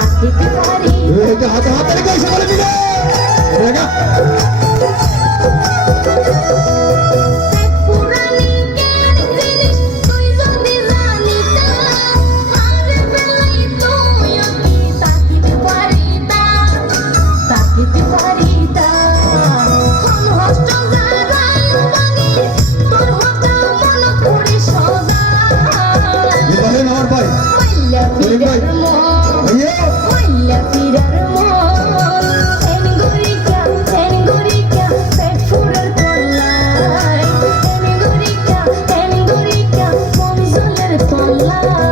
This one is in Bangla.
কাঁদিতে পারি হাতে হাতে রেখে সকলে মিলে রেখা Bye. love.